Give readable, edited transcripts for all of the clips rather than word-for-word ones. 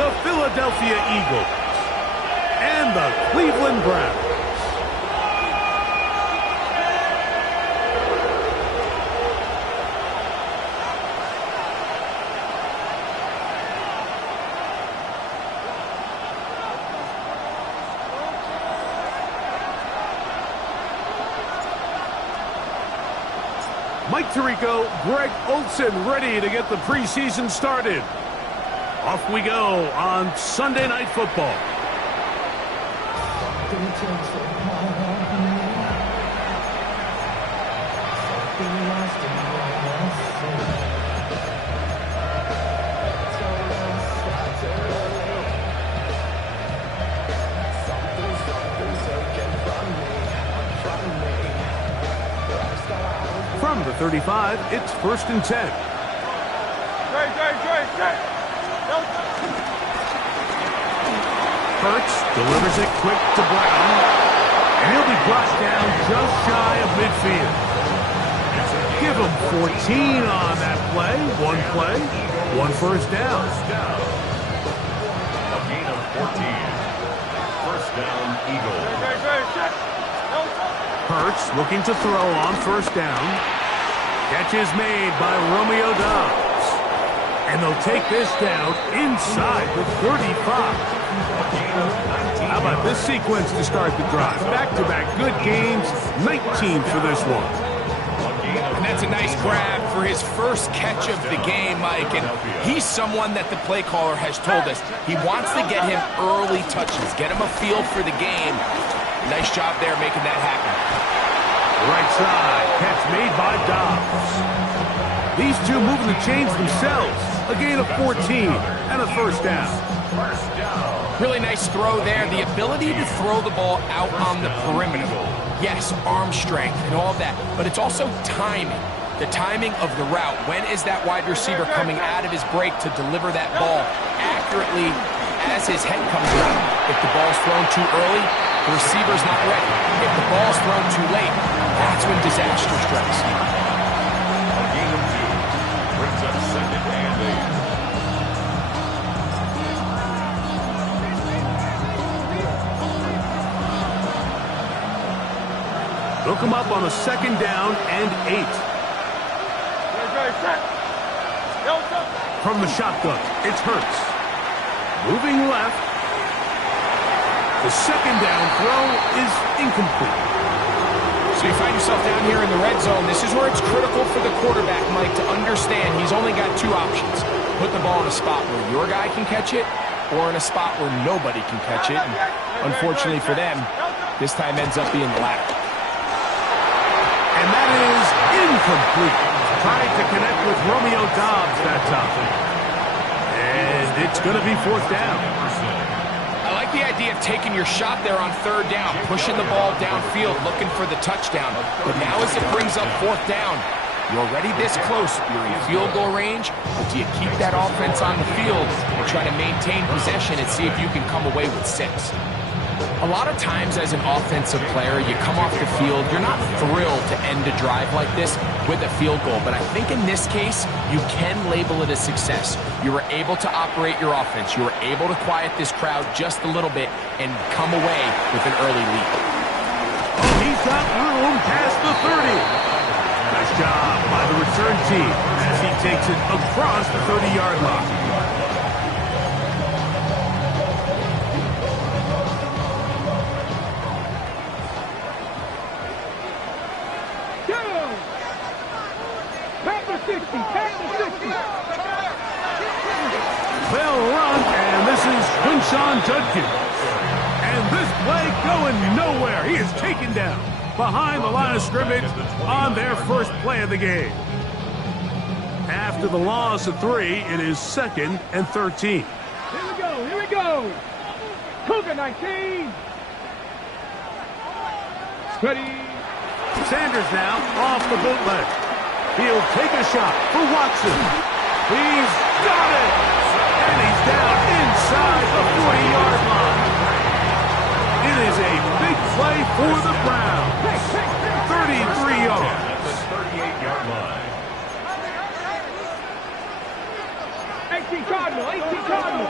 the Philadelphia Eagles, and the Cleveland Browns. Mike Tirico, Greg Olsen ready to get the preseason started. Off we go on Sunday Night Football. From the 35, it's 1st and 10. Hurts delivers it quick to Brown, and he'll be brought down just shy of midfield. Give him 14 on that play, one first down. A gain of 14. First down, Eagles. Hurts looking to throw on 1st down. Catch is made by Romeo Doubs. And they'll take this down inside the 35. How about this sequence to start the drive? Back-to-back good gains, 19 for this one. And that's a nice grab for his first catch of the game, Mike. And he's someone that the play caller has told us he wants to get him early touches, get him a feel for the game. Nice job there making that happen. Right side, catch made by Doubs. These two moving the chains themselves. A gain of 14 and a 1st down. Really nice throw there. The ability to throw the ball out on the perimeter. Yes, arm strength and all that, but it's also timing. The timing of the route. When is that wide receiver coming out of his break to deliver that ball accurately as his head comes around? If the ball's thrown too early, the receiver's not ready. If the ball's thrown too late, that's when disaster strikes. A gain of 2 brings up 2nd and 8. They'll come up on a 2nd down and 8. From the shotgun, it's Hurts. Moving left. The 2nd down throw is incomplete. So you find yourself down here in the red zone. This is where it's critical for the quarterback, Mike, to understand he's only got 2 options. Put the ball in a spot where your guy can catch it or in a spot where nobody can catch it. And unfortunately for them, this time ends up being the latter. And that is incomplete. Trying to connect with Romeo Doubs that time. And it's going to be 4th down. I like the idea of taking your shot there on 3rd down, pushing the ball downfield, looking for the touchdown. But now as it brings up 4th down, you're already this close. You're in field goal range, but do you keep that offense on the field and try to maintain possession and see if you can come away with 6? A lot of times as an offensive player, you come off the field, you're not thrilled to end a drive like this with a field goal. But I think in this case, you can label it a success. You were able to operate your offense. You were able to quiet this crowd just a little bit and come away with an early lead. Oh, he's got room past the 30. Nice job by the return team as he takes it across the 30-yard line. They'll run, and this is Quinshon Judkins. And this play going nowhere. He is taken down behind the line of scrimmage on their first play of the game. After the loss of 3, it is 2nd and 13. Here we go. Cougar 19. Steady. Sanders now off the bootleg. He'll take a shot for Watson. He's got it. And he's down inside the 40-yard line. It is a big play for the Browns. 33 yards. At the 38-yard line. 18 Cardinal, 18 Cardinal.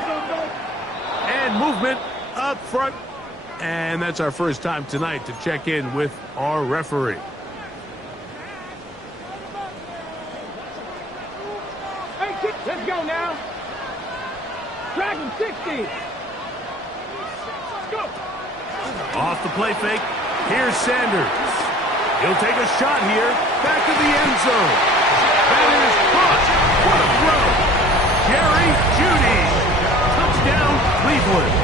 And movement up front. And that's our first time tonight to check in with our referee. Let's go now. Dragon 60. Go. Off the play fake. Here's Sanders. He'll take a shot here. Back to the end zone. That is caught. What a throw. Jerry Jeudy. Touchdown, Cleveland.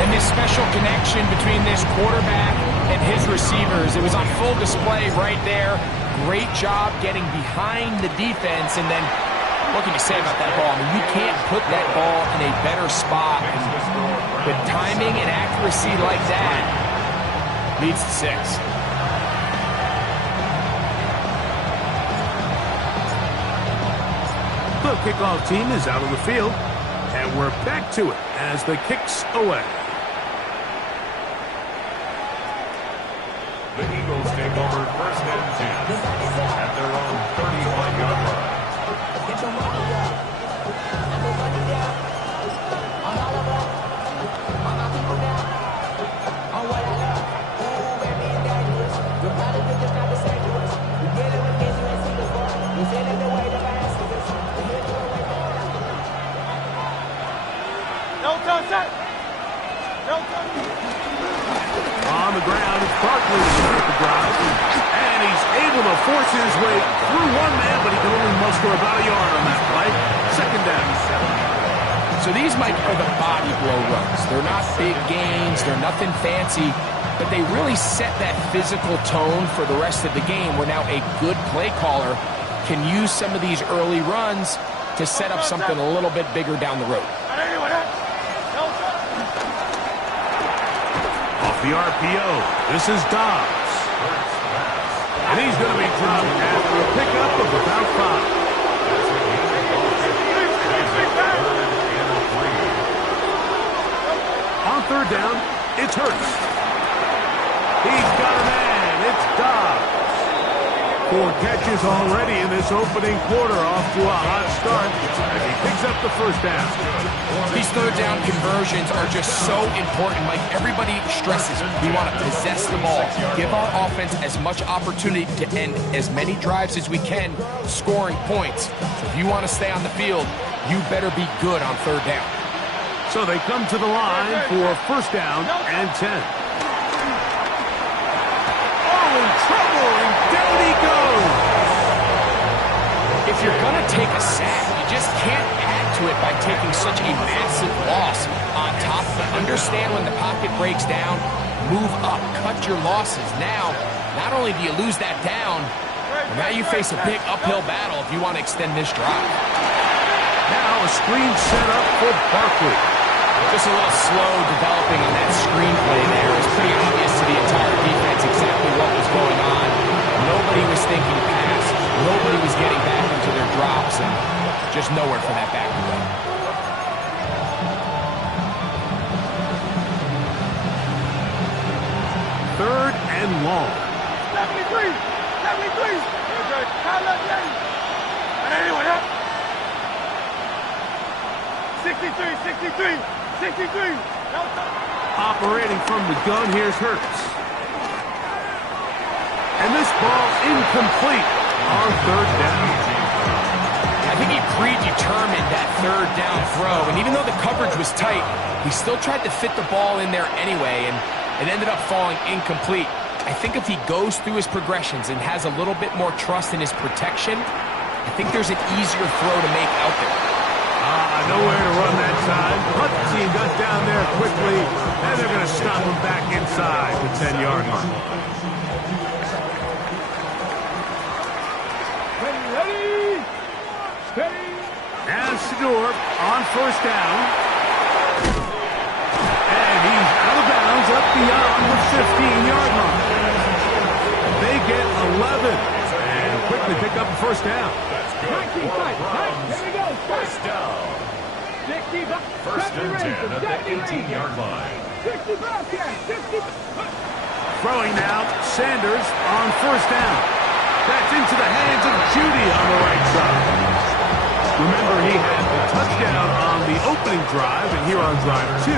And this special connection between this quarterback and his receivers, it was on full display right there. Great job getting behind the defense, and then what can you say about that ball? I mean, you can't put that ball in a better spot. With timing and accuracy like that, leads to 6. The kickoff team is out of the field, and we're back to it as the kick's away. The Eagles take over first and 10 at their own 35-yard line. On the ground, it's Barkley to start the drive. And he's able to force his way through one man, but he can only muster about a yard on that play. Second down. So these, Mike, are the body blow runs. They're not big gains. They're nothing fancy. But they really set that physical tone for the rest of the game, where now a good play caller can use some of these early runs to set up something a little bit bigger down the road. Off the RPO, this is Dobbs. And he's going to be dropped after a pickup of about 5. On third down, it's Hurts. He's got a man. It's Dobbs. 4 catches already in this opening quarter, off to a hot start as he picks up the first down. These third down conversions are just so important. Like everybody stresses, we want to possess the ball, give our offense as much opportunity to end as many drives as we can, scoring points. So if you want to stay on the field, you better be good on third down. So they come to the line for first down and 10. Oh, in trouble, and down he goes. If you're going to take a sack, you just can't add to it by taking such a massive loss on top of it. Understand when the pocket breaks down, move up, cut your losses. Now, not only do you lose that down, but now you face a big uphill battle if you want to extend this drive. Now a screen set up for Barkley. Just a little slow developing on that screenplay there. It's pretty obvious to the entire defense exactly what was going on. Nobody was thinking pass. Nobody was getting back into their drops, and just nowhere for that back to go. Third and long. 73. 73. And anyone else? 63. 63. 63. Operating from the gun, here's Hurts. And this ball incomplete on third down. I think he predetermined that third down throw, and even though the coverage was tight, he still tried to fit the ball in there anyway, and it ended up falling incomplete. I think if he goes through his progressions and has a little bit more trust in his protection, I think there's an easier throw to make out there. Nowhere to run that time. Hunt team got down there quickly, and they're going to stop him back inside the 10-yard line. Ready. Steady. And Shedeur on first down. And he's out of bounds up beyond the 15-yard line. They get 11 and quickly pick up a first down. 19 fight. Here we go. First down. 60. First and 10 at the 18-yard line. 60 broadcast. 60. Throwing now, Sanders on first down. That's into the hands of Jeudy on the right side. He had the touchdown on the opening drive, and here on drive 2,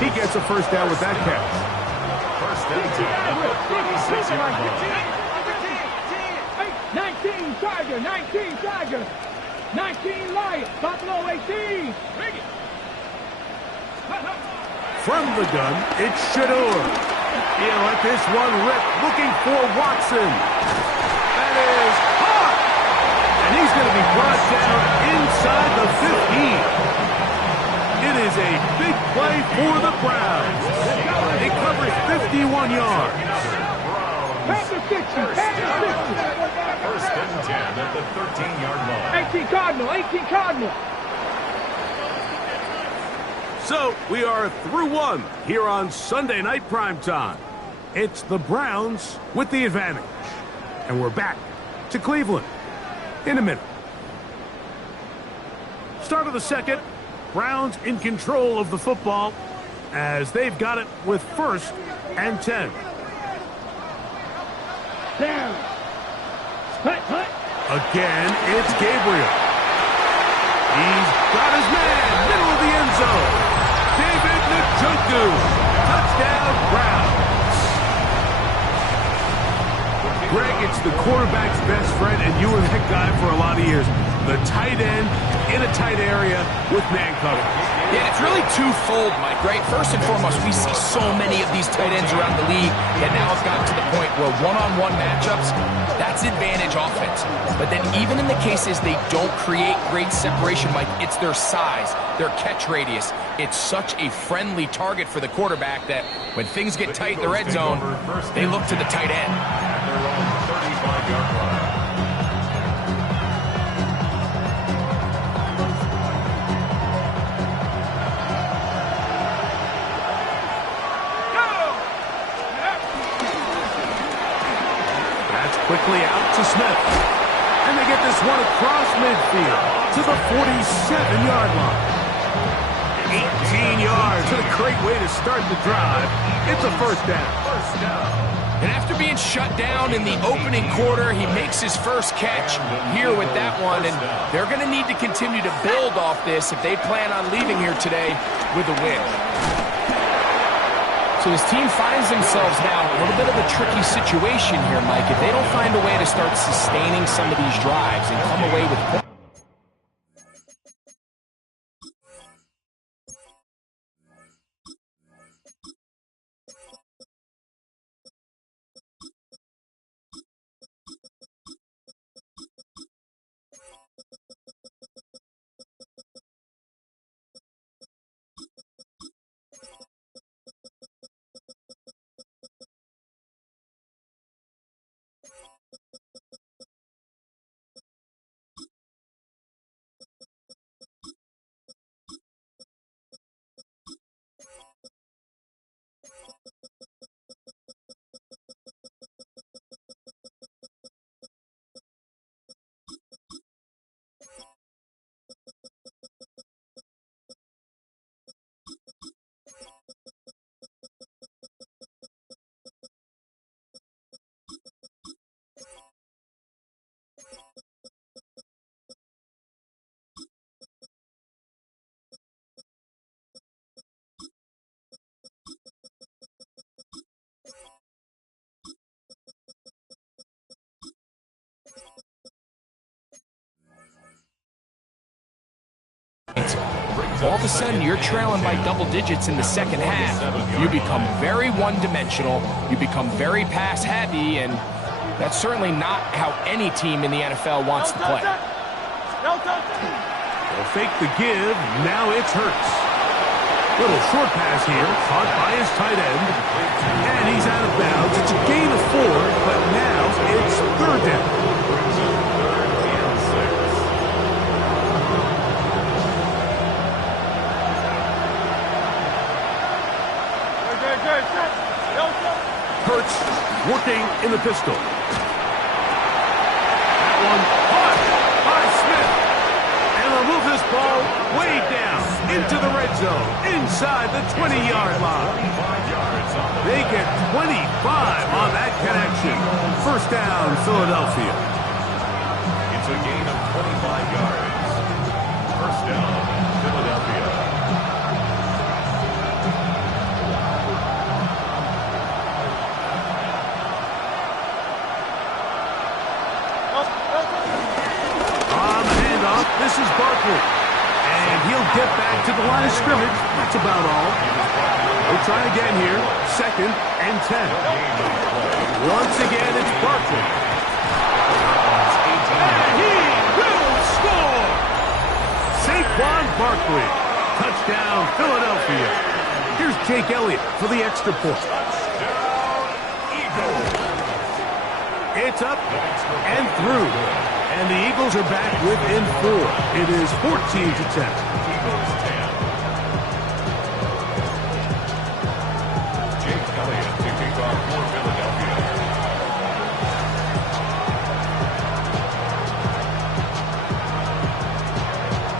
he gets a first down with that catch. First and 10 at the 36-yard line. 19 Tiger, 19 Tiger, 19 Lion, Buffalo 18. Bring it. From the gun, it's Shador. He'll let this one rip, looking for Watson. That is hot! And he's going to be brought down inside the 15. It is a big play for the Browns. It covers 51 yards. Pass the 50, pass the 50. First and 10 at the 13-yard line. 18 Cardinal, 18 Cardinal. So we are through one here on Sunday Night Primetime. It's the Browns with the advantage. And we're back to Cleveland in a minute. Start of the second. Browns in control of the football as they've got it with first and 10. Down. Hut, hut. Again, it's Gabriel. He's got his man, middle of the end zone. David Njoku. Touchdown, Browns. Greg, it's the quarterback's best friend, and you were that guy for a lot of years. The tight end in a tight area with man coverage. Yeah, it's really twofold, Mike, right? First and foremost, we see so many of these tight ends around the league, and now it's gotten to the point where one-on-one matchups, that's advantage offense. But then even in the cases they don't create great separation, Mike, it's their size, their catch radius. It's such a friendly target for the quarterback that when things get tight in the red zone, they look to the tight end. At their own 35-yard line. Quickly out to Smith. And they get this one across midfield to the 47-yard line. 18 yards. What a great way to start the drive. It's a first down. And after being shut down in the opening quarter, he makes his first catch here with that one. And they're going to need to continue to build off this if they plan on leaving here today with a win. So this team finds themselves now in a little bit of a tricky situation here, Mike. If they don't find a way to start sustaining some of these drives and come away with points. All of a sudden, you're trailing by double digits in the second half. You become very one-dimensional. You become very pass-happy, and that's certainly not how any team in the NFL wants to play. They'll fake the give. Now it's Hurts. Little short pass here, caught by his tight end. And he's out of bounds. It's a gain of 4, but now it's third down. Hurts working in the pistol. That one caught by Smith. And they'll move this ball way down into the red zone, inside the 20-yard line. They get 25 on that connection. First down, Philadelphia. It's a gain of 25 yards. Barkley. And he'll get back to the line of scrimmage. That's about all. We'll try again here. 2nd and 10. Once again, it's Barkley. And he will score! Saquon Barkley. Touchdown, Philadelphia. Here's Jake Elliott for the extra point. It's up and through. And the Eagles are back within 4. It is 14-10. Jake Elliott to kick off for Philadelphia.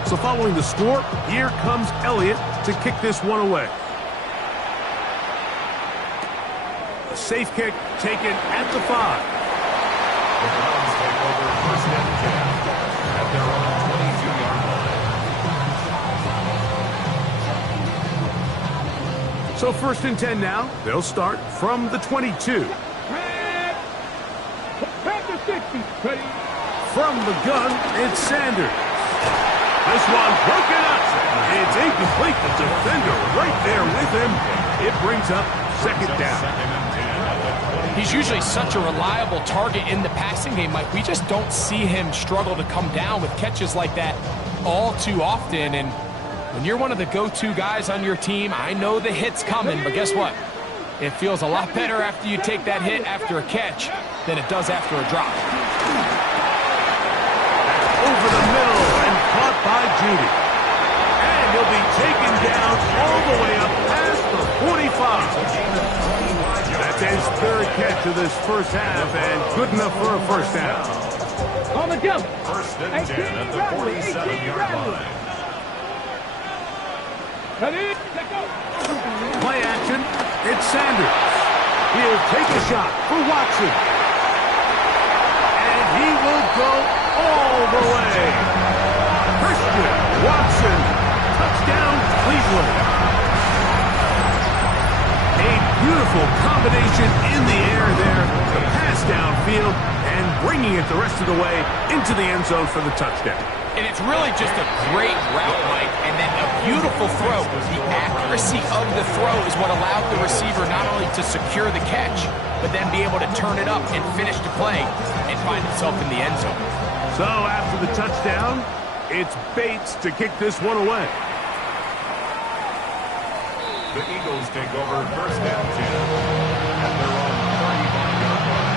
So following the score, here comes Elliott to kick this one away. A safe kick taken at the 5. The Browns take over 1st and 10 at their own 22-yard line. So 1st and 10 now. They'll start from the 22. Red. Back to 60. Ready. From the gun, it's Sanders. This one broken up. It's incomplete. The defender right there with him. It brings up 2nd down. He's usually such a reliable target in the passing game, Mike. We just don't see him struggle to come down with catches like that all too often. And when you're one of the go-to guys on your team, I know the hit's coming, but guess what? It feels a lot better after you take that hit after a catch than it does after a drop. Over the middle and caught by Judy. And he'll be taken down all the way up past the 45. That's his 3rd catch of this 1st half and good enough for a 1st down. On the jump. 1st and 10 at the 47-yard line. Ready. Let go. Play action. It's Sanders. He'll take a shot for Watson. And he will go all the way. Christian Watson. Touchdown, Cleveland. A beautiful combination in the air there. The pass downfield and bringing it the rest of the way into the end zone for the touchdown. And it's really just a great route, Mike, and then a beautiful throw. The accuracy of the throw is what allowed the receiver not only to secure the catch, but then be able to turn it up and finish the play and find himself in the end zone. So after the touchdown, it's Bates to kick this one away. The Eagles take over 1st and 10 at their own 35-yard line.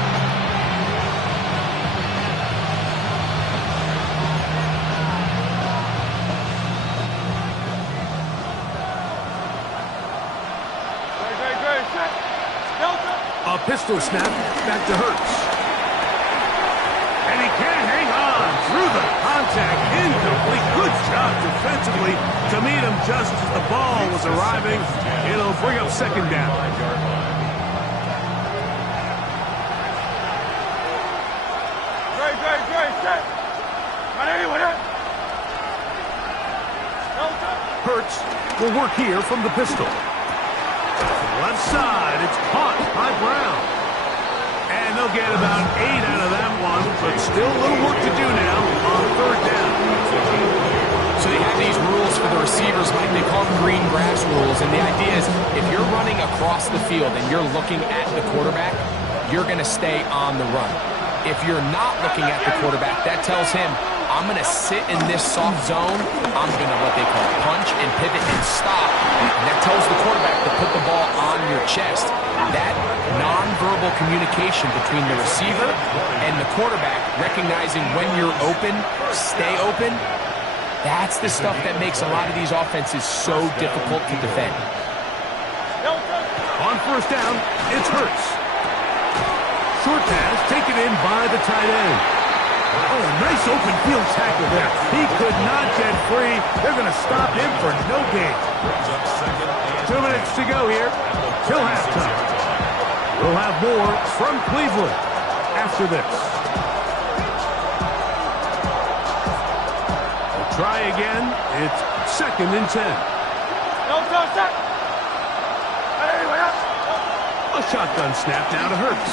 A pistol snap back to Hurts. And he can't hang on through the contact. Incomplete. Good job defensively to meet him just as the ball was arriving. It'll bring up 2nd down. Hurts will work here from the pistol. Left side, it's caught by Brown. And they'll get about 8 out of that one, but still a little work to do now on 3rd down. So they have these rules for the receivers, Mike. They call them green grass rules. And the idea is if you're running across the field and you're looking at the quarterback, you're going to stay on the run. If you're not looking at the quarterback, that tells him, I'm going to sit in this soft zone. I'm going to what they call punch and pivot and stop. And that tells the quarterback to put the ball on your chest. That nonverbal communication between the receiver and the quarterback, recognizing when you're open, stay open, that's the stuff that makes a lot of these offenses so difficult to defend. On 1st down, it's Hurts. Short pass taken in by the tight end. Oh, nice open field tackle there. He could not get free. They're going to stop him for no gain. 2 minutes to go here till halftime. We'll have more from Cleveland after this. We'll try again. It's 2nd and 10. A shotgun snap now to Hurts.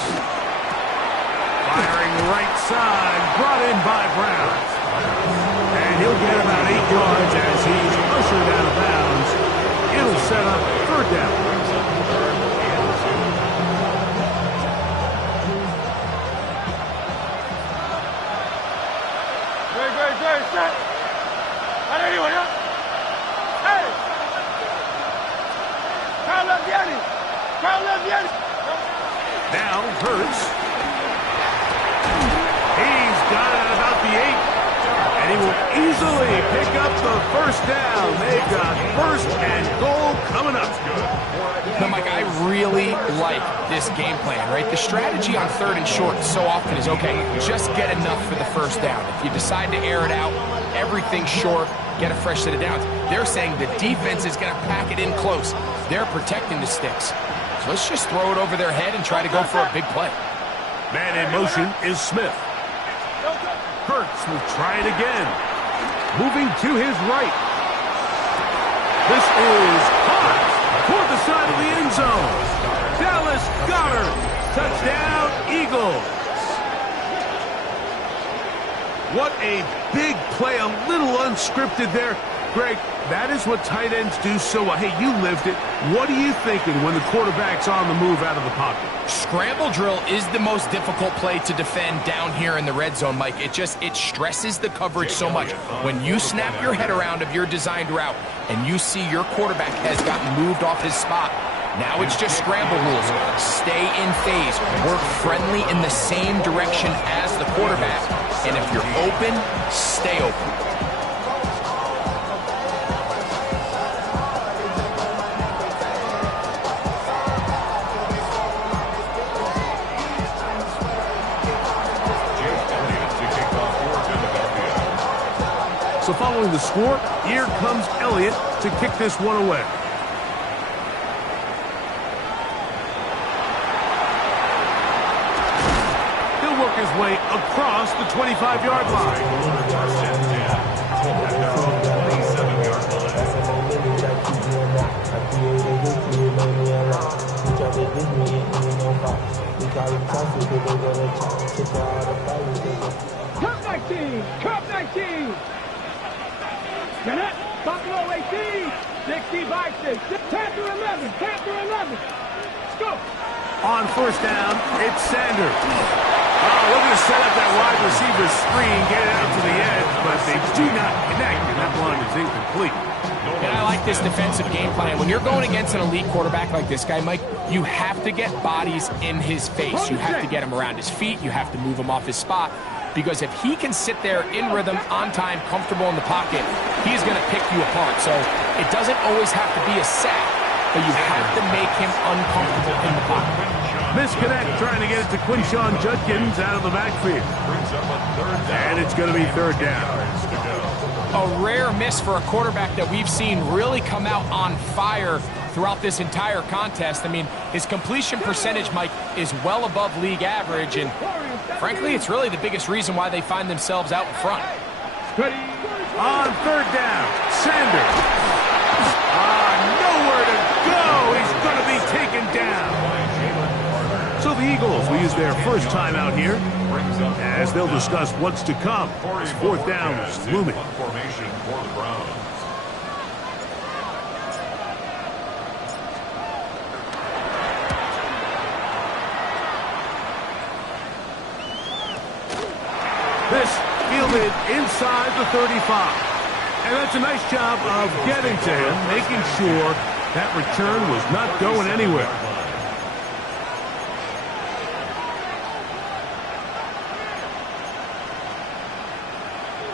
Firing right side, brought in by Brown. And he'll get about 8 yards as he's ushered out of bounds. It'll set up third down. Set. Anyone else? Hey! Carl Leviani! Now Hurts. He's got it at about the 8. And he will easily pick up the first down. They've got first and goal coming up. Now, Mike, I really like this game plan, right? The strategy on third and short so often is, okay, just get enough for the first down. If you decide to air it out, everything short, get a fresh set of downs. They're saying the defense is going to pack it in close. They're protecting the sticks. So let's just throw it over their head and try to go for a big play. Man in motion is Smith. Hurts will try it again. Moving to his right. This is hot toward the side of the end zone. Dallas Goedert. Touchdown, Eagles. What a big play. A little unscripted there. Greg, that is what tight ends do so well. Hey, you lived it. What are you thinking when the quarterback's on the move out of the pocket? Scramble drill is the most difficult play to defend down here in the red zone, Mike. It stresses the coverage so much. When you snap your head around of your designed route and you see your quarterback has gotten moved off his spot, now it's just scramble rules. Stay in phase. Work friendly in the same direction as the quarterback. And if you're open, stay open. So following the score, here comes Elliott to kick this one away. He'll work his way across the 25-yard line. Cup 19! Cup 19! Connect, Buffalo 18, 65-6, 10-11, 10-11. Let's go. On first down, it's Sanders. Oh, looking to set up that wide receiver screen, get it out to the edge, but they do not connect, and that one is incomplete. And I like this defensive game plan. When you're going against an elite quarterback like this guy, Mike, you have to get bodies in his face. You have to get him around his feet. You have to move him off his spot. Because if he can sit there in rhythm, on time, comfortable in the pocket, he's going to pick you apart. So it doesn't always have to be a sack, but you have to make him uncomfortable in the pocket. Misconnect trying to get it to Quinshon Judkins out of the backfield. And it's going to be third down. A rare miss for a quarterback that we've seen really come out on fire throughout this entire contest. I mean, his completion percentage, Mike, is well above league average, and frankly, it's really the biggest reason why they find themselves out in front. On third down, Sanders. Nowhere to go. He's going to be taken down. So the Eagles will use their first time out here as they'll discuss what's to come. Fourth down is looming. Formation for the Browns. This fielded inside the 35. And that's a nice job of getting to him, making sure that return was not going anywhere.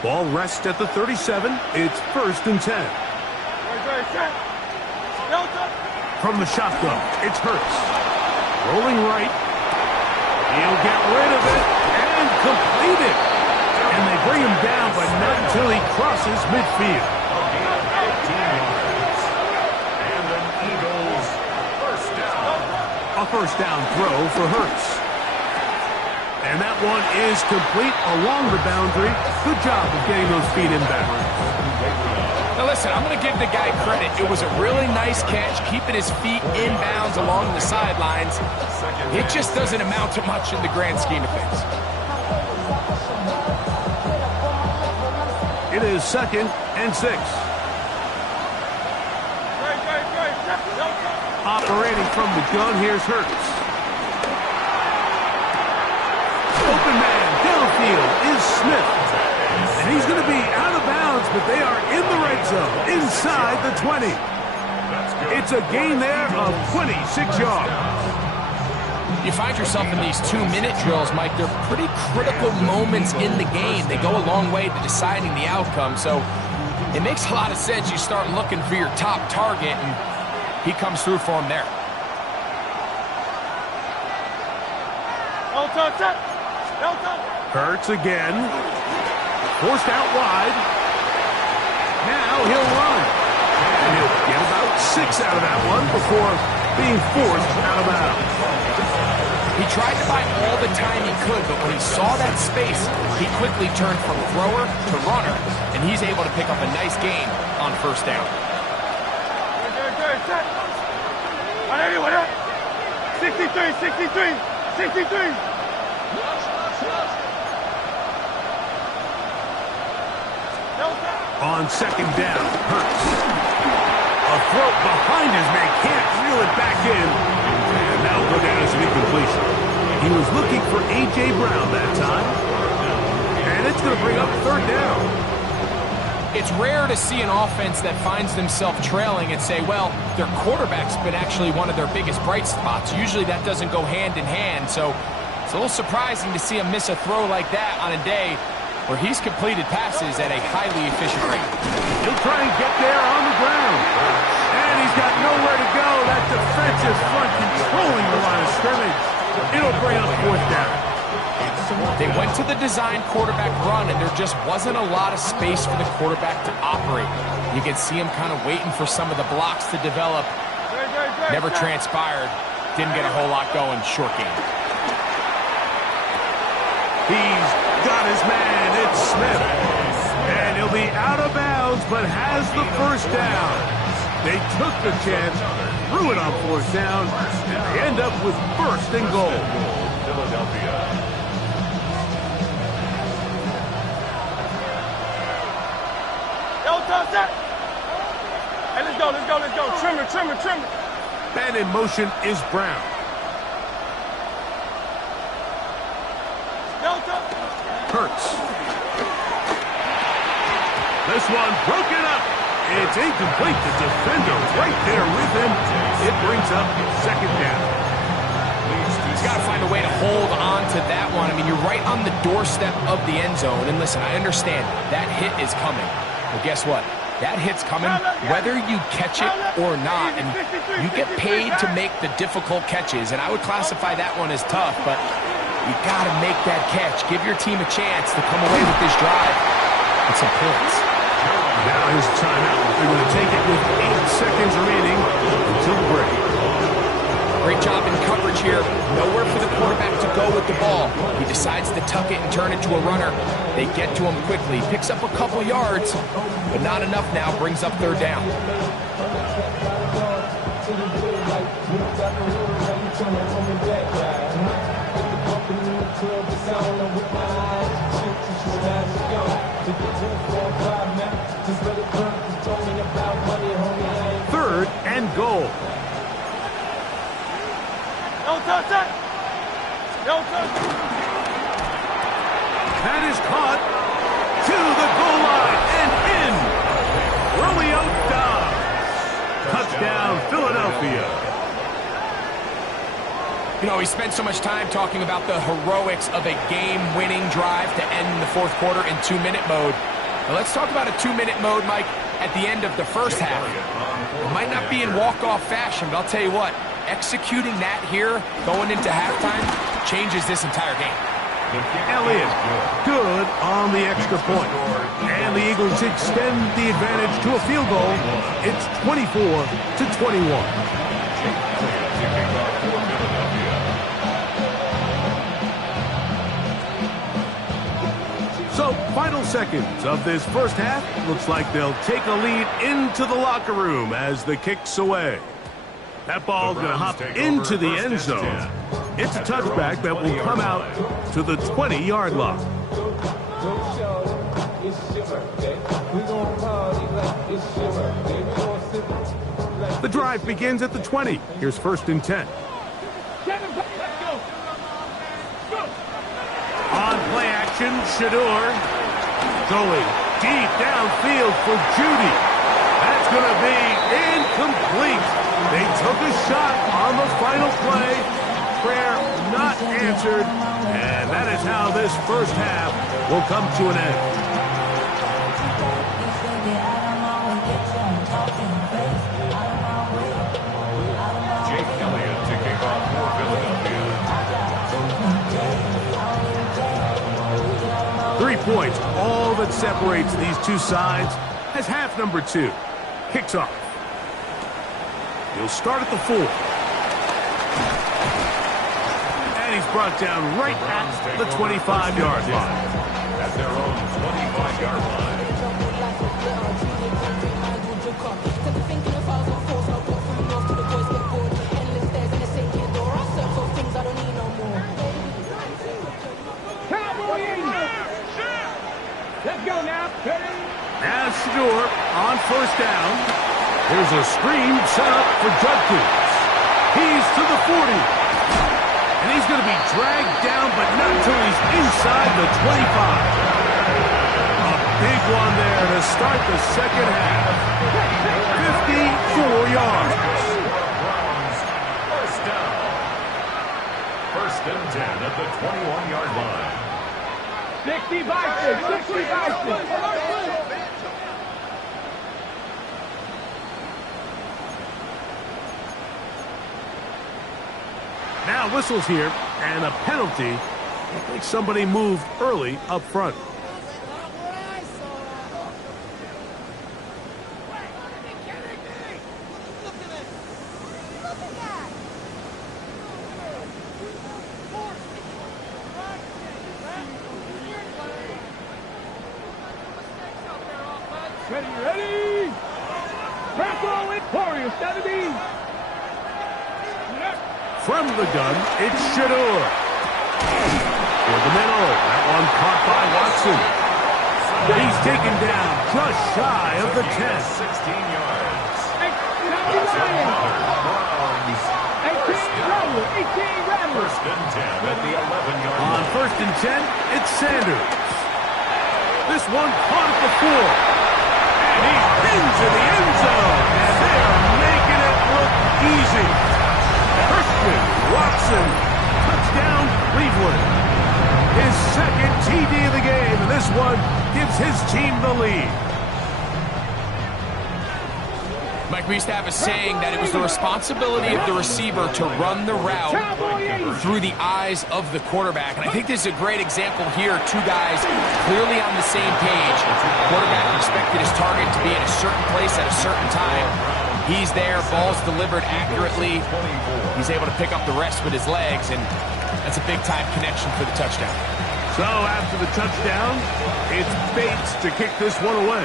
Ball rests at the 37. It's first and 10. From the shotgun, it's Hurts. Rolling right. He'll get rid of it and complete it. And they bring him down, but not until he crosses midfield. And an Eagles first down. A first down throw for Hurts. And that one is complete along the boundary. Good job of getting those feet in back. Now listen, I'm going to give the guy credit. It was a really nice catch, keeping his feet inbounds along the sidelines. It just doesn't amount to much in the grand scheme of things. It is 2nd and 6. Operating from the gun, here's Hurts. Open man downfield is Smith. And he's going to be out of bounds, but they are in the red zone, inside the 20. It's a gain there of 26 yards. You find yourself in these 2-minute drills, Mike. They're pretty critical moments in the game. They go a long way to deciding the outcome. So it makes a lot of sense. You start looking for your top target, and he comes through for him there. Hurts again. Forced out wide. Now he'll run. And he'll get about 6 out of that one before being forced out of bounds. He tried to buy all the time he could, but when he saw that space, he quickly turned from thrower to runner, and he's able to pick up a nice gain on 1st down. 63. On 2nd down, Hurts. A throw behind his man, can't reel it back in. And that'll go down as an incompletion. He was looking for A.J. Brown that time. And it's going to bring up 3rd down. It's rare to see an offense that finds themselves trailing and say, well, their quarterback's been actually one of their biggest bright spots. Usually that doesn't go hand in hand, so it's a little surprising to see him miss a throw like that on a day where he's completed passes at a highly efficient rate. He'll try and get there on the ground. And he's got nowhere to go. That defensive front controlling the line of scrimmage. It'll bring up 4th down. They went to the design quarterback run, and there just wasn't a lot of space for the quarterback to operate. You can see him kind of waiting for some of the blocks to develop. Never transpired. Didn't get a whole lot going. Short game. He's got his man. It's Smith. And he'll be out of bounds, but has the 1st down. They took the chance, threw it on 4th down, and they end up with 1st and goal. Philadelphia. Hey, let's go. Trimmer. And in motion is Brown. Hurts. This one broken up. It's incomplete. The defender right there with him. It brings up 2nd down. He's got to find a way to hold on to that one. I mean, you're right on the doorstep of the end zone. And listen, I understand that hit is coming. But guess what? That hit's coming whether you catch it or not. And you get paid to make the difficult catches. And I would classify that one as tough, but you got to make that catch. Give your team a chance to come away with this drive with some points. Now his timeout. They're going to take it with 8 seconds remaining until the break. Great job in coverage here. Nowhere for the quarterback to go with the ball. He decides to tuck it and turn it to a runner. They get to him quickly. Picks up a couple yards, but not enough now. Brings up 3rd down. Third and goal. That is caught to the goal line and in. Romeo Doubs. Touchdown, Philadelphia. You know, we spent so much time talking about the heroics of a game-winning drive to end the 4th quarter in 2-minute mode. Now let's talk about a 2-minute mode, Mike, at the end of the 1st half. It might not be in walk-off fashion, but I'll tell you what, executing that here, going into halftime, changes this entire game. Elliott, good on the extra point. And the Eagles extend the advantage to a field goal. It's 24-21. So, final seconds of this 1st half. Looks like they'll take a lead into the locker room as the kick's away. That ball's going to hop into the end zone. It's a touchback that will come out to the 20-yard line. The drive begins at the 20. Here's 1st and 10. On play action, Shador going deep downfield for Judy. That's going to be incomplete. They took a shot on the final play. Prayer not answered. And that is how this first half will come to an end. Jake Elliott to kick off for Philadelphia. 3 points, all that separates these two sides as half number 2 kicks off. He'll start at the 4. And he's brought down right at the 25-yard line. At their own 25-yard line. Let's go now. Now Shador on 1st down. There's a screen set up for Judkins. He's to the 40. And he's going to be dragged down, but not until he's inside the 25. A big one there to start the second half. 54 yards. First down. 1st and 10 at the 21-yard line. 60 by 6. 60 by 6. Now whistles here, and a penalty. I think somebody moved early up front. Ready? Bravo with Warrior 70. From the gun, it's Shador. For the middle, that one caught by Watson. He's taken down just shy of the 10. 16 yards. 18 Rattler. 1st and 10 at the 11-yard line. On 1st and 10, it's Sanders. This one caught at the 4. And he pins in the end zone. And they are making it look easy. Christian Watson, touchdown Cleveland. His 2nd TD of the game, and this one gives his team the lead. Mike, we used to have a saying that it was the responsibility of the receiver to run the route through the eyes of the quarterback. And I think this is a great example here. 2 guys clearly on the same page. Quarterback expected his target to be in a certain place at a certain time. He's there, ball's delivered accurately. He's able to pick up the rest with his legs, and that's a big-time connection for the touchdown. So after the touchdown, it's Bates to kick this one away.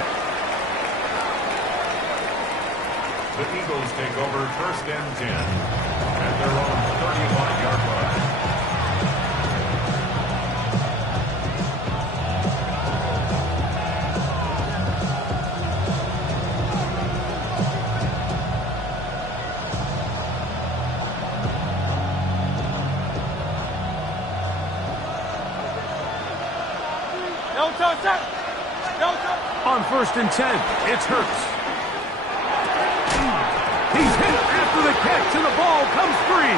The Eagles take over 1st and 10 at their own 35-yard line. On 1st and 10, it's Hurts. He's hit after the catch, and the ball comes free.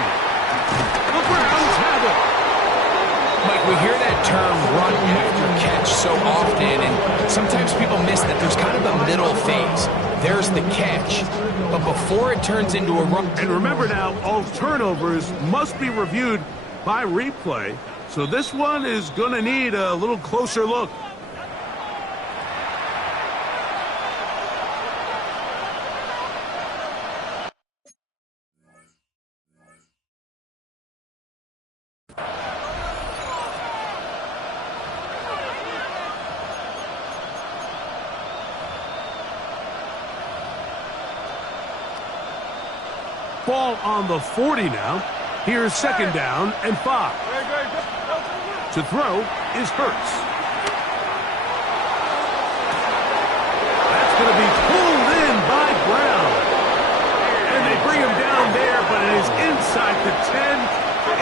The Browns have it. Mike, we hear that term run after catch so often, and sometimes people miss that there's kind of a middle phase. There's the catch, but before it turns into a run. And remember now, all turnovers must be reviewed by replay, so this one is going to need a little closer look. Ball on the 40 now. Here's 2nd down and 5. To throw is Hurts. going to be pulled in by Brown. And they bring him down there, but it is inside the 10.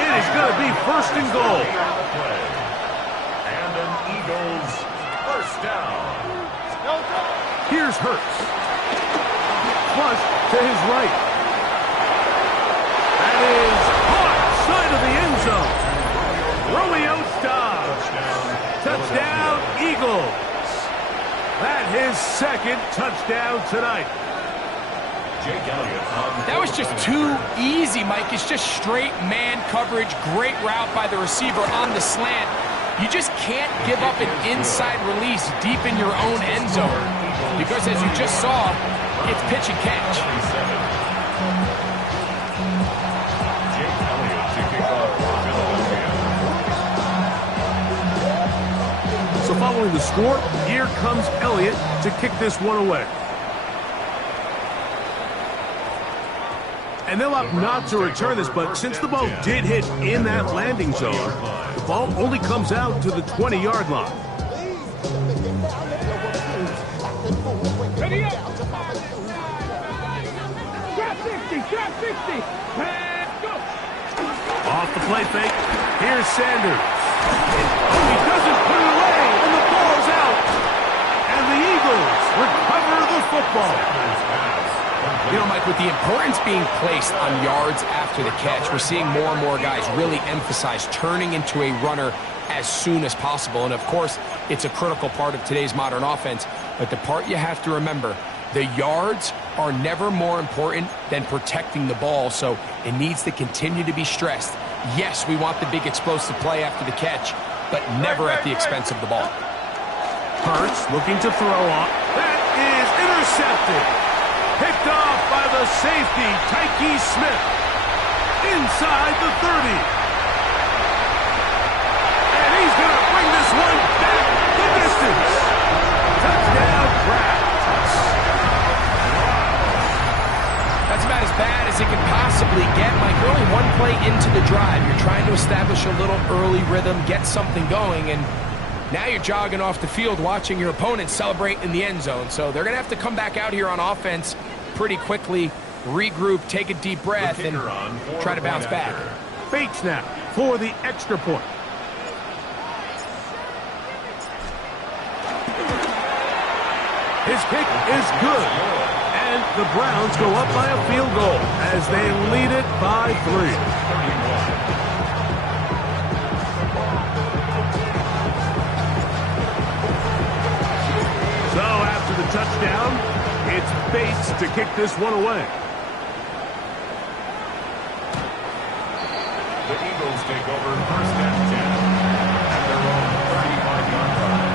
It is going to be first and goal. And an Eagles first down. Here's Hurts. Flush to his right. That is caught side of the end zone. Romeo Doubs. Touchdown, Eagles. That his second touchdown tonight. Jake Elliott. That was just too easy, Mike. It's just straight man coverage. Great route by the receiver on the slant. You just can't give up an inside release deep in your own end zone. Because as you just saw, it's pitch and catch. Jake Elliott to kick off for Philadelphia. So following the score, here comes Elliott to kick this one away. And they'll opt not to return this, but since the ball did hit in that landing zone, the ball only comes out to the 20-yard line. Ready up. Trap 60, trap 60. And go. Off the play fake, here's Sanders. Oh, he doesn't put it away, and the ball's out. And the Eagles recover the football. You know, Mike, with the importance being placed on yards after the catch, we're seeing more and more guys really emphasize turning into a runner as soon as possible. And, of course, it's a critical part of today's modern offense. But the part you have to remember, the yards are never more important than protecting the ball, so it needs to continue to be stressed. Yes, we want the big explosive play after the catch, but never at the expense of the ball. Hurts looking to throw off. That is intercepted. Picked off by the safety, Tyke Smith. Inside the 30. And he's going to bring this one back the distance. Touchdown, Browns. That's about as bad as it can possibly get, Mike. We're only one play into the drive. You're trying to establish a little early rhythm, get something going, and now you're jogging off the field watching your opponent celebrate in the end zone. So they're going to have to come back out here on offense pretty quickly, regroup, take a deep breath, and try to bounce back. Bates now for the extra point. His kick is good. And the Browns go up by a field goal as they lead it by 3. So after the touchdown, it's Bates to kick this one away. The Eagles take over first and 10 at their own 35-yard line.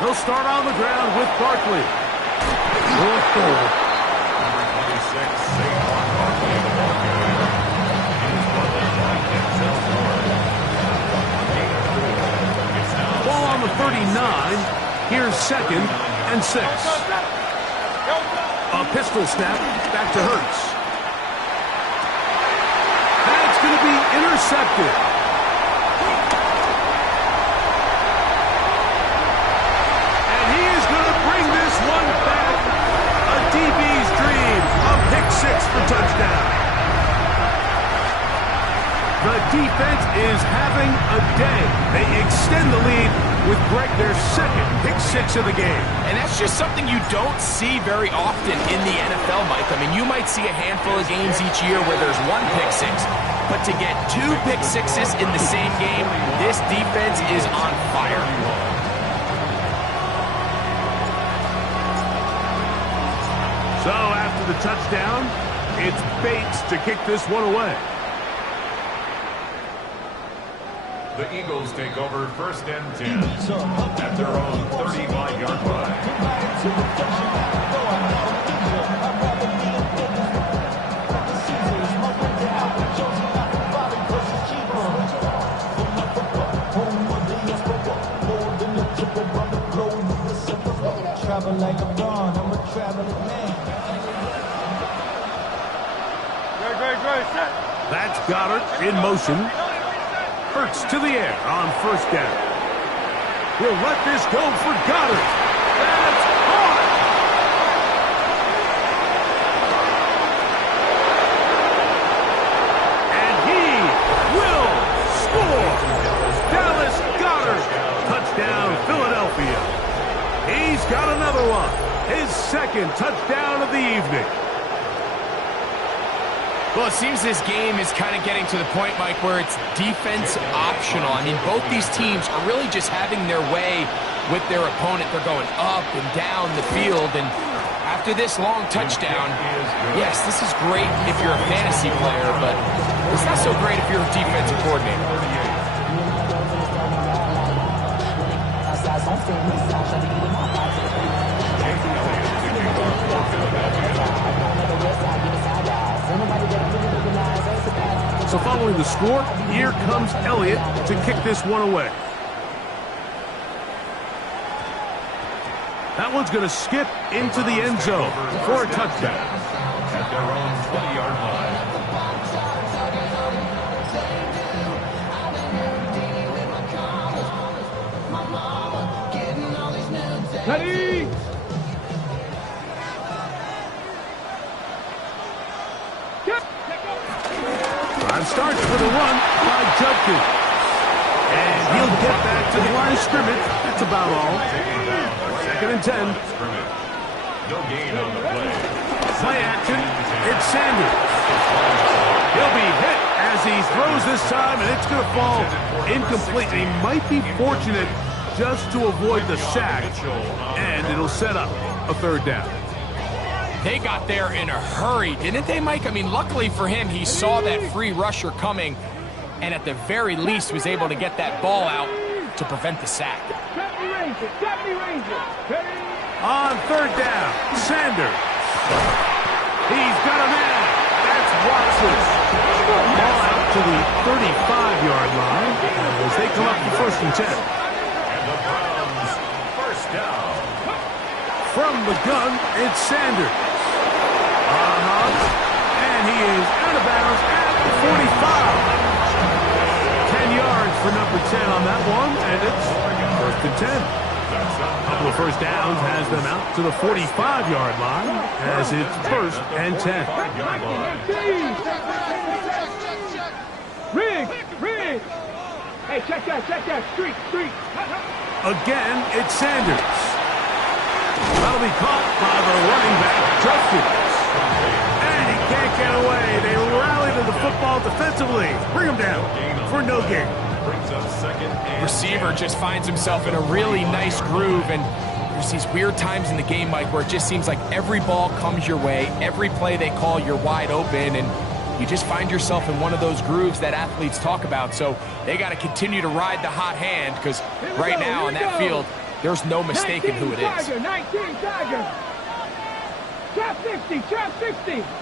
He'll start on the ground with Barkley. Number 26, Saquon Barkley, the ball carrier. He's bundled by Denzel Ward. Ball on the 39. Here's 2nd and 6. A pistol snap back to Hurts. That's going to be intercepted. DB's dream, a pick 6 for touchdown. The defense is having a day. They extend the lead with their second pick 6 of the game. And that's just something you don't see very often in the NFL, Mike. I mean, you might see a handful of games each year where there's 1 pick 6, but to get 2 pick 6s in the same game, this defense is on fire. So after the touchdown, it's Bates to kick this one away. The Eagles take over first and 10 at their own 35-yard line. travel like LeBron, I'm a traveling man. Great, set. That's Goddard in motion. Hurts to the air on first down. He'll let this go for Goddard. That's caught. And he will score. Dallas Goddard. Touchdown, Philadelphia. He's got another one. His second touchdown of the evening. Well, it seems this game is kind of getting to the point, Mike, where it's defense optional. I mean, both these teams are really just having their way with their opponent. They're going up and down the field, and after this long touchdown, yes, this is great if you're a fantasy player, but it's not so great if you're a defensive coordinator. So following the score, here comes Elliott to kick this one away. That one's going to skip into the end zone for a touchdown. At their own 20-yard line. Ready? Time starts for the run by Judkins. And he'll get back to the line of scrimmage. That's about all. 2nd and 10. No gain on the play. Play action. It's Sanders. He'll be hit as he throws this time, and it's going to fall incomplete. He might be fortunate just to avoid the sack, and it'll set up a 3rd down. They got there in a hurry, didn't they, Mike? I mean, luckily for him, he saw that free rusher coming, and at the very least was able to get that ball out to prevent the sack. 70 Rangers. Ready? On 3rd down, Sanders. He's got a man. That's Watson. Ball out to the 35-yard line as they come up to 1st and 10. And the Browns, first down. From the gun, it's Sanders. And he is out of bounds at the 45. 10 yards for number 10 on that one, and it's 1st and 10. A couple of first downs has them out to the 45-yard line as it's 1st and 10. Riggs. Hey, check that. Streak. Again, it's Sanders. That'll be caught by the running back, Judkins. And he can't get away. They rally to the football defensively. Bring him down for no gain. Brings up 2nd and Receiver just finds himself in a really nice groove, and there's these weird times in the game, Mike, where it just seems like every ball comes your way, every play they call, you're wide open, and you just find yourself in one of those grooves that athletes talk about. So they got to continue to ride the hot hand, because right now on that field, there's no mistaking who it is. 19 Tiger. Trap 60.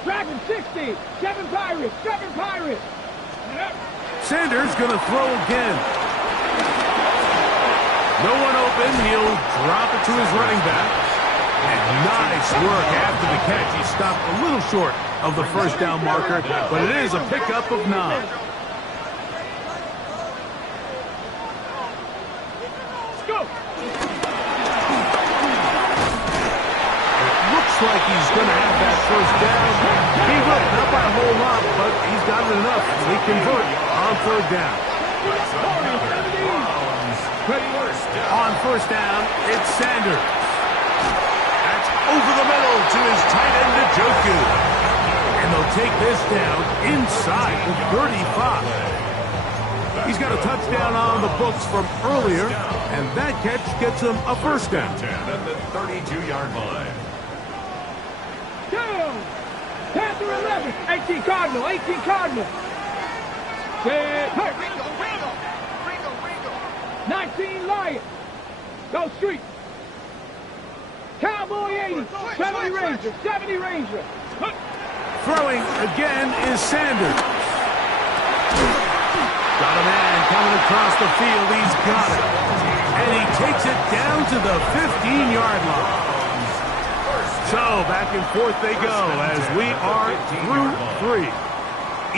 Dragon 60. 7 Pirates. Sanders going to throw again. No one open. He'll drop it to his running back. And nice work after the catch. He stopped a little short of the 1st down marker, but it is a pickup of 9. Like he's going to have that 1st down. He will, not by a whole lot, but he's got it enough. He convert on 3rd down. On 1st down, it's Sanders. That's over the middle to his tight end, Njoku. And they'll take this down inside the 35. He's got a touchdown on the books from earlier, and that catch gets him a 1st down. at the 32-yard line. Down. Panther 11. 18 Cardinal. 19 Lion. Go Street. Cowboy 80. 70 Ranger. Throwing again is Sanders. Got a man coming across the field. He's got it. And he takes it down to the 15-yard line. So back and forth they go as we are through 3.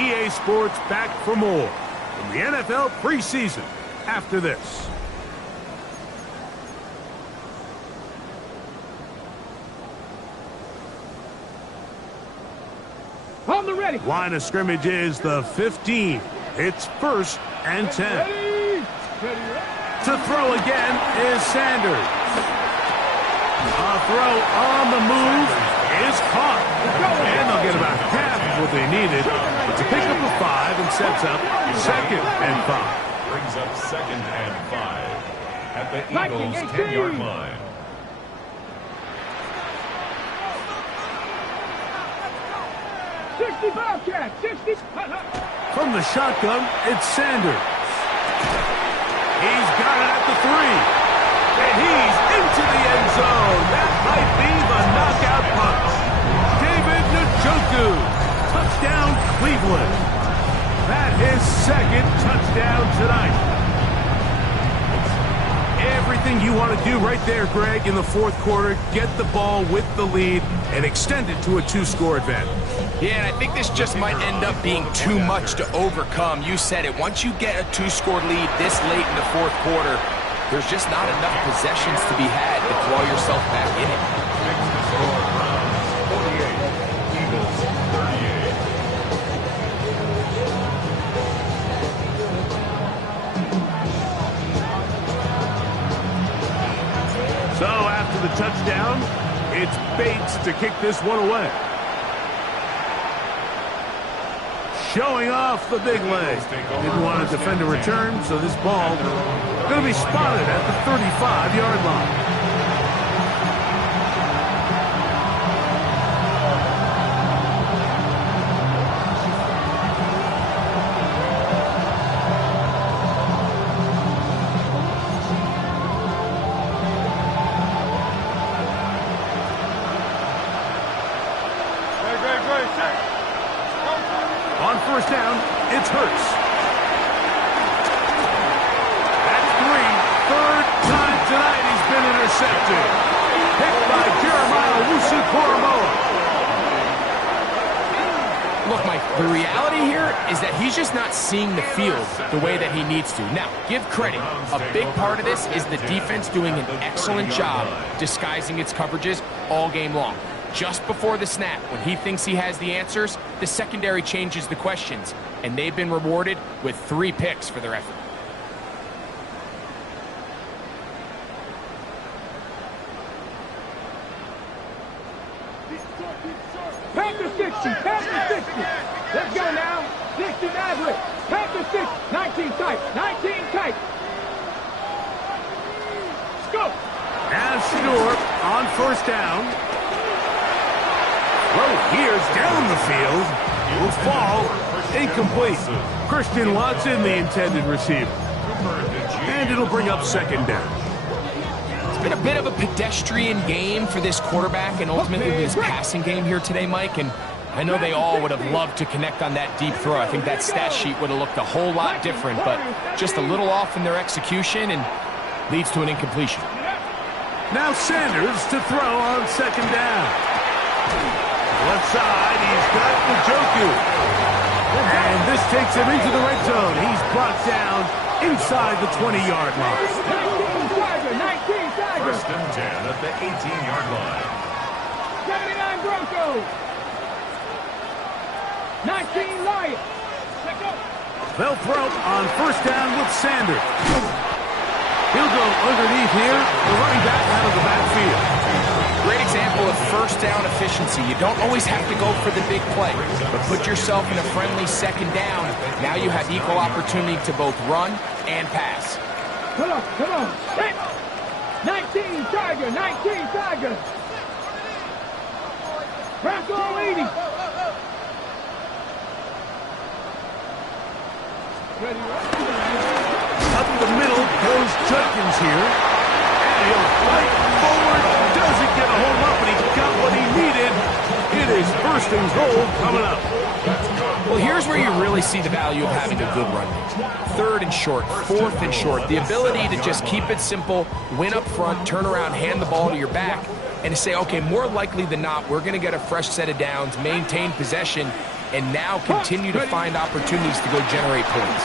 EA Sports back for more from the NFL preseason after this. On the ready. Line of scrimmage is the 15. It's 1st and 10. Ready. To throw again is Sanders. A throw on the move is caught. And they'll get about half of what they needed. It's a pickup of 5 and sets up 2nd and 5. Brings up 2nd and 5 at the Eagles' 10-yard line. Bobcat, 60. From the shotgun, it's Sanders. He's got it at the 3. And he's into the end zone. That might be the knockout punch. David Njoku. Touchdown, Cleveland. That is 2nd touchdown tonight. Everything you want to do right there, Greg, in the 4th quarter. Get the ball with the lead and extend it to a 2-score advantage. Yeah, and I think this just might end up being too much to overcome. You said it. Once you get a 2-score lead this late in the 4th quarter, there's just not enough possessions to be had to claw yourself back in it. Next to score, Browns 48, Eagles 38. So after the touchdown, it's Bates to kick this one away. Showing off the big leg. Didn't want to defend a return, so this ball going to be spotted at the 35-yard line. On 1st down, it's Hurts. That's 3. 3rd time tonight he's been intercepted. Picked by Jeremiah Owusu-Koramoah. Look, Mike, the reality here is that he's just not seeing the field the way that he needs to. Now, give credit. A big part of this is the defense doing an excellent job disguising its coverages all game long. Just before the snap, when he thinks he has the answers, the secondary changes the questions, and they've been rewarded with 3 picks for their effort. Panther 60, Panther 60. Let's go now. 60 Maverick. Panther 6, 19 tight, 19 tight. Let's go. As Stewart on 1st down. Throw here's down the field. Will fall. Incomplete. Christian Watson, the intended receiver. And it'll bring up 2nd down. It's been a bit of a pedestrian game for this quarterback and ultimately his passing game here today, Mike. And I know they all would have loved to connect on that deep throw. I think that stat sheet would have looked a whole lot different, but just a little off in their execution and leads to an incompletion. Now Sanders to throw on 2nd down. Left side, he's got Njoku. And this takes him into the red zone. He's brought down inside the 20-yard line. 19 Tiger. 1st and 10 at the 18-yard line. 79 Broncos. 19 Lions. They'll throw on 1st down with Sanders. He'll go underneath here. The running back out of the backfield. Great example of 1st down efficiency. You don't always have to go for the big play, but put yourself in a friendly 2nd down. Now you have equal opportunity to both run and pass. Come on, come on. 19 Tiger, 19 Tiger. Bronco 80. Up the middle goes Judkins here. And he'll fight forward. Doesn't get a hold up, but he got what he needed. It is 1st and goal coming up. Well, here's where you really see the value of having a good run game. 3rd and short, 4th and short. The ability to just keep it simple, win up front, turn around, hand the ball to your back, and to say, okay, more likely than not, we're going to get a fresh set of downs, maintain possession, and now continue to find opportunities to go generate points.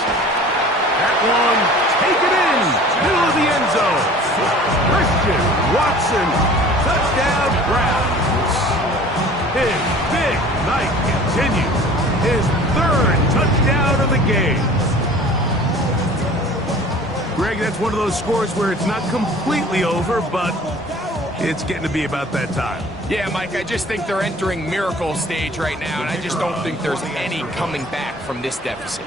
That one, take it in, middle of the end zone. Christian Watson, touchdown Browns. His big night continues. His 3rd touchdown of the game. Greg, that's one of those scores where it's not completely over, but it's getting to be about that time. Yeah, Mike, I just think they're entering miracle stage right now, and I just don't think there's any coming back from this deficit.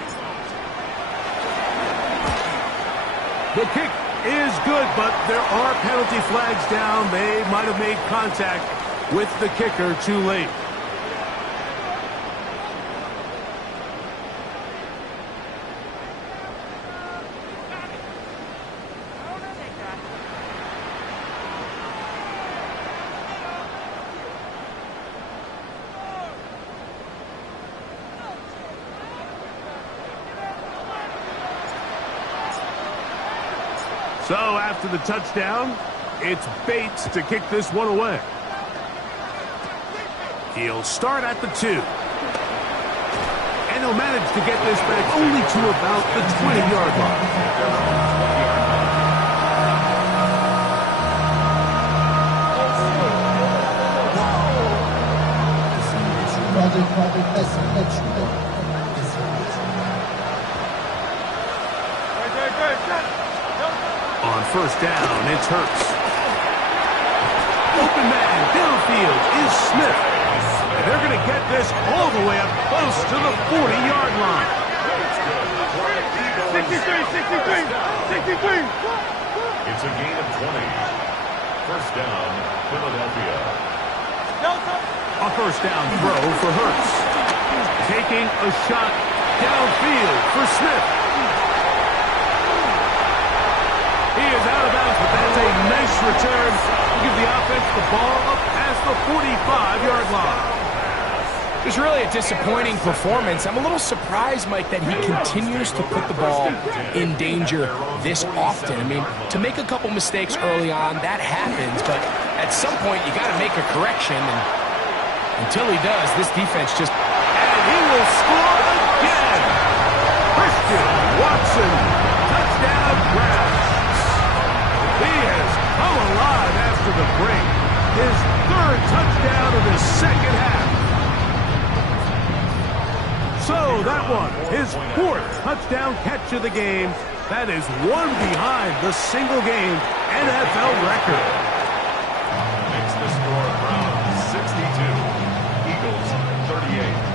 The kick is good, but there are penalty flags down. They might have made contact with the kicker too late. So after the touchdown, it's Bates to kick this one away. He'll start at the 2. And he'll manage to get this back only to about the 20-yard line. On 1st down, it's Hurts. Open man downfield is Smith. And they're going to get this all the way up close to the 40-yard line. 63. It's a gain of 20. 1st down, Philadelphia. A 1st down throw for Hurts. Taking a shot downfield for Smith. He is out of bounds, but that's a nice return to give the offense the ball up past the 45-yard line. Just really a disappointing performance. I'm a little surprised, Mike, that he continues to put the ball in danger this often. I mean, to make a couple mistakes early on, that happens, but at some point you got to make a correction, and until he does, this defense just... And he will score again! Christian Watson, touchdown Browns. He has come alive after the break. His 3rd touchdown of the 2nd half. So that one, his 4th touchdown catch of the game. That is one behind the single-game NFL record. Makes the score Browns 62, Eagles 38.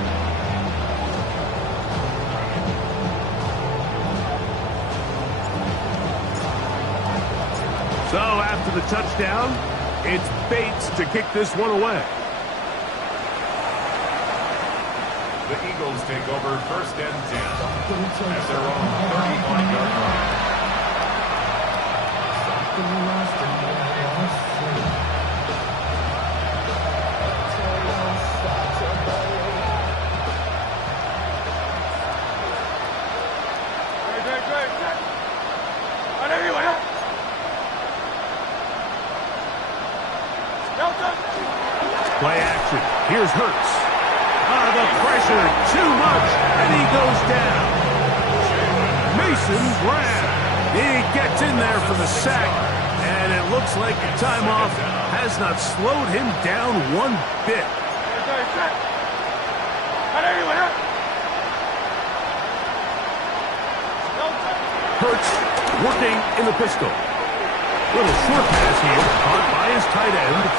So after the touchdown, it's Bates to kick this one away. The Eagles take over 1st and 10 at their own 31-yard line. Play action. Here's Hurts. The pressure, too much, and he goes down. Mason Graham. He gets in there for the sack, and it looks like the time off has not slowed him down one bit. Hurts working in the pistol. Little short pass here, caught by his tight end.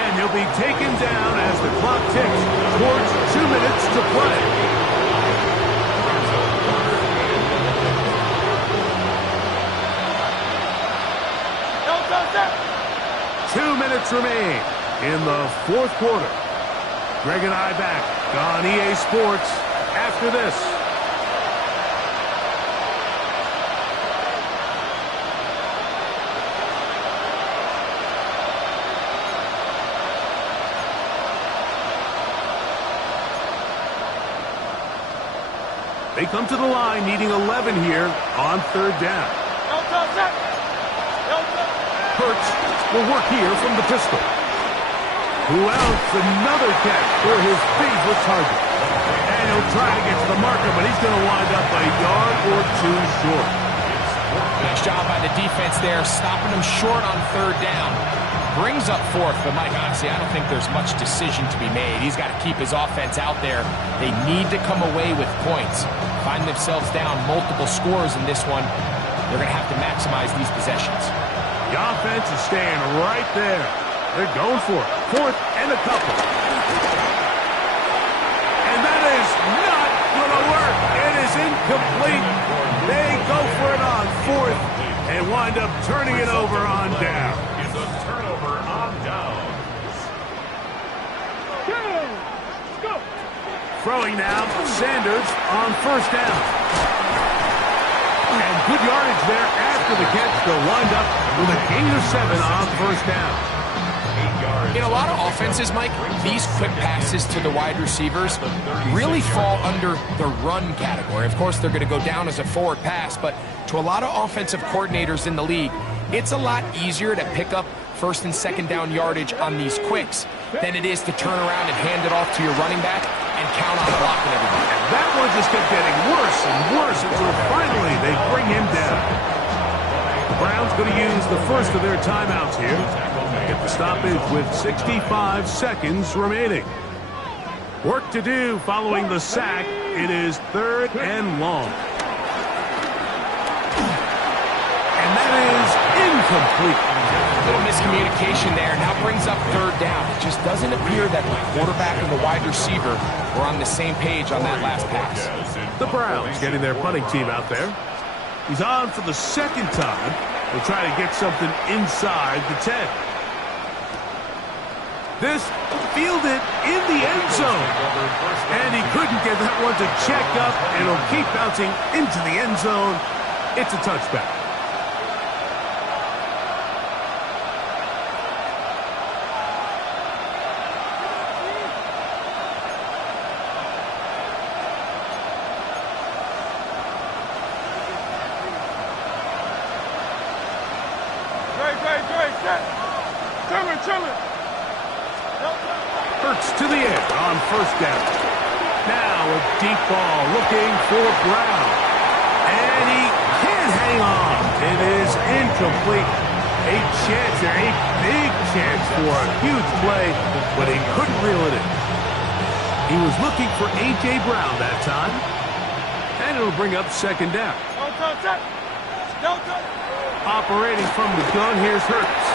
And he'll be taken down as the clock ticks towards 2 minutes to play. Two minutes remain in the 4th quarter. Greg and I back on EA Sports after this. They come to the line needing 11 here on third down. Hurts will work here from the pistol. Who else? Another catch for his favorite target. And he'll try to get to the marker, but he's going to wind up a yard or two short. Nice job by the defense there, stopping him short on third down. Brings up fourth, but Mike, honestly, I don't think there's much decision to be made. He's got to keep his offense out there. They need to come away with points. Find themselves down multiple scores in this one. They're going to have to maximize these possessions. The offense is staying right there. They're going for it. Fourth and a couple. And that is not going to work. It is incomplete. They go for it on fourth and wind up turning it over on down. It's a turnover on down. Go. Throwing now, Sanders on first down. And good yardage there after the catch. They'll wind up with a gain of 7 on first down. In a lot of offenses, Mike, these quick passes to the wide receivers really fall under the run category. Of course, they're going to go down as a forward pass, but to a lot of offensive coordinators in the league, it's a lot easier to pick up first and second down yardage on these quicks than it is to turn around and hand it off to your running back and count on blocking everybody. And that one just kept getting worse and worse until finally they bring him down. The Browns going to use the first of their timeouts here. Get the stoppage with 65 seconds remaining. Work to do following the sack. It is third and long. And that is incomplete. A little miscommunication there. Now brings up third down. It just doesn't appear that the quarterback and the wide receiver were on the same page on that last pass. The Browns getting their punting team out there. He's on for the second time. They'll try to get something inside the 10. This fielded in the end zone. And he couldn't get that one to check up. It'll keep bouncing into the end zone. It's a touchback. Hurts to the end on first down. Now a deep ball looking for Brown. And he can't hang on. It is incomplete. A chance there, a big chance for a huge play, but he couldn't reel it in. He was looking for A.J. Brown that time. And it'll bring up second down. Operating from the gun, here's Hurts.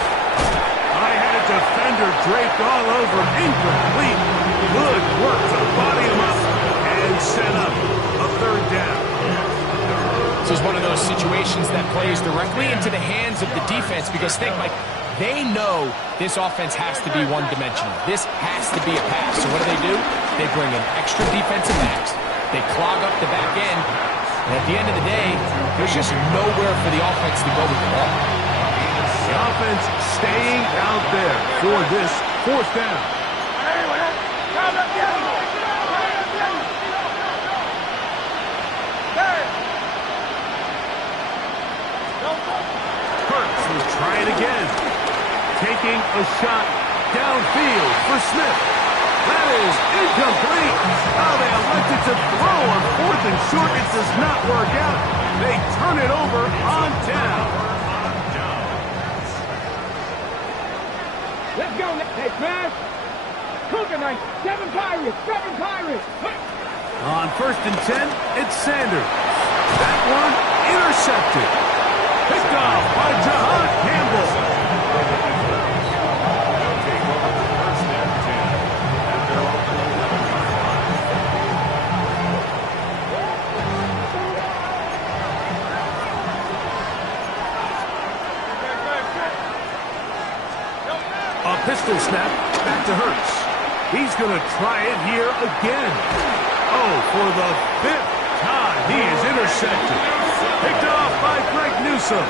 I had a defender draped all over. Incomplete. Good work to body him up and set up a third down. This is one of those situations that plays directly into the hands of the defense because think, Mike, they know this offense has to be one-dimensional. This has to be a pass. So what do? They bring in extra defensive backs. They clog up the back end. And at the end of the day, there's just nowhere for the offense to go with the ball. The offense staying out there for this fourth down. Hurts will try it again. Taking a shot downfield for Smith. That is incomplete. Oh, they elected to throw on fourth and short. It does not work out. They turn it over on down. Let's go. Hey, Smash. Cooking night. 7 Pirates. 7 Pirates. On first and 10, it's Sanders. That one intercepted. Picked off by Jahan Campbell. Pistol snap, back to Hurts. He's going to try it here again. Oh, for the 5th time, he is intercepted. Picked off by Greg Newsome.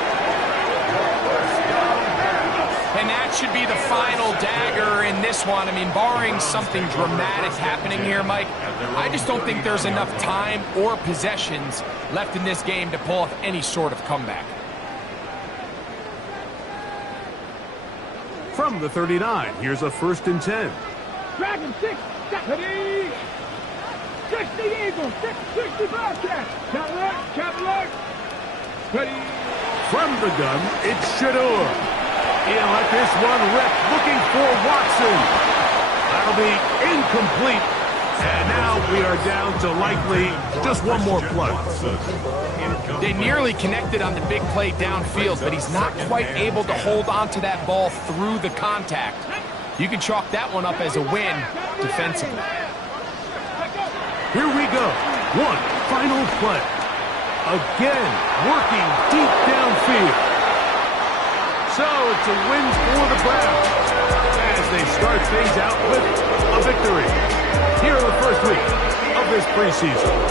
And And that should be the final dagger in this one. I mean, barring something dramatic happening here, Mike, I just don't think there's enough time or possessions left in this game to pull off any sort of comeback. From the 39, here's a 1st and 10. Dragon 6, ready. 60 Eagles, 60 Bobcats. Cadillac. Ready. From the gun, it's Shedeur. He'll let this one rip, looking for Watson. That'll be incomplete. And now we are down to likely just one more play. They nearly connected on the big play downfield, but he's not quite able to hold on to that ball through the contact. You can chalk that one up as a win defensively. Here we go. One final play. Again, working deep downfield. So it's a win for the Browns as they start things out with a victory here in the first week of this preseason.